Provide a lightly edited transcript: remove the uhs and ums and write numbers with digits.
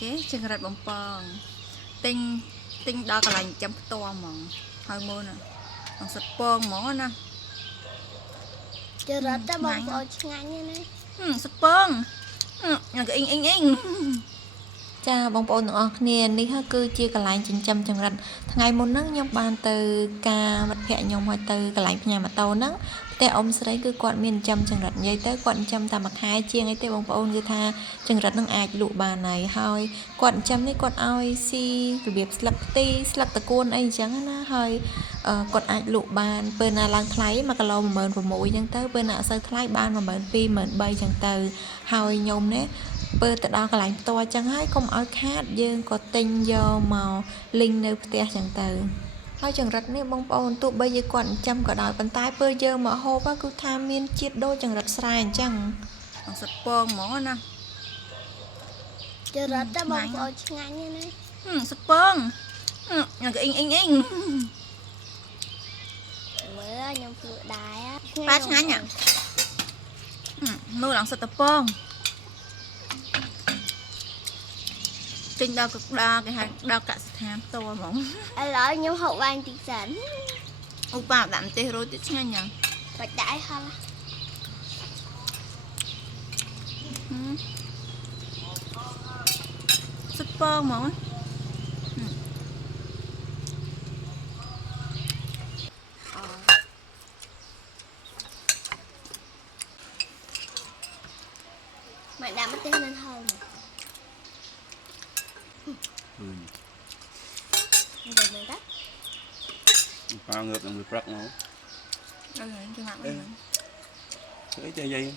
cái chân rạch bông bông tinh tinh đo cả lành chấm to mà hơi mưa nè còn sạch bông mỏ nè Chờ rớt ra bông bông ngắn như này sạch bông là cái in ចាបងប្អូនទាំងអស់គ្នានេះគឺជាកន្លែងចិញ្ចឹមចង្រិតថ្ងៃមុនហ្នឹងខ្ញុំបានទៅការមិត្តភ័ក្តិខ្ញុំឲ្យទៅកន្លែងផ្ញើម៉ូតូហ្នឹងផ្ទះអ៊ំស្រីគឺគាត់មានចិញ្ចឹមចង្រិតនិយាយទៅគាត់ចិញ្ចឹមតែមួយខែជាងអីទេបងប្អូនគឺថាចង្រិតហ្នឹងអាចលក់បានហើយគាត់ចិញ្ចឹមនេះគាត់ឲ្យស៊ីរបៀបស្លឹកផ្ទីស្លឹកតកួនអីអញ្ចឹងណាហើយគាត់អាចលក់បានពេលណាឡើងថ្លៃ1គីឡូ16000អញ្ចឹងទៅពេលណាអត់សូវថ្លៃបាន12000 13000អញ្ចឹងទៅហើយខ្ញុំនេះពេលទៅដល់កន្លែងផ្ទាល់ចឹងហើយកុំឲ្យខាតយើងក៏ទិញយកមកលីងនៅផ្ទះចឹងទៅហើយចង្រិតនេះបងប្អូនទោះបីជាគាត់ចិញ្ចឹមក៏ដោយប៉ុន្តែពេលយើងមកហូបគឺថាមានជាតិដូចចង្រិតស្រែអញ្ចឹង sạch bông mỏ nè Chờ rớt ra bông bông ngắn như này sạch bông là cái in mới nhầm phụ đài á ba ngắn nhỉ nuôi lỏng sạch bông trên đo cực đo cái hàng đo cả tham to mỏng lỡ nhầm hậu vàng tí sẵn Opa đạm tê rồi tích ngay nhỉ bạch đãi hả super mà mày đã mất tên lên hơn để mình tắt pha ngược là người prắc nó đây là cái mặt này cái chơi dây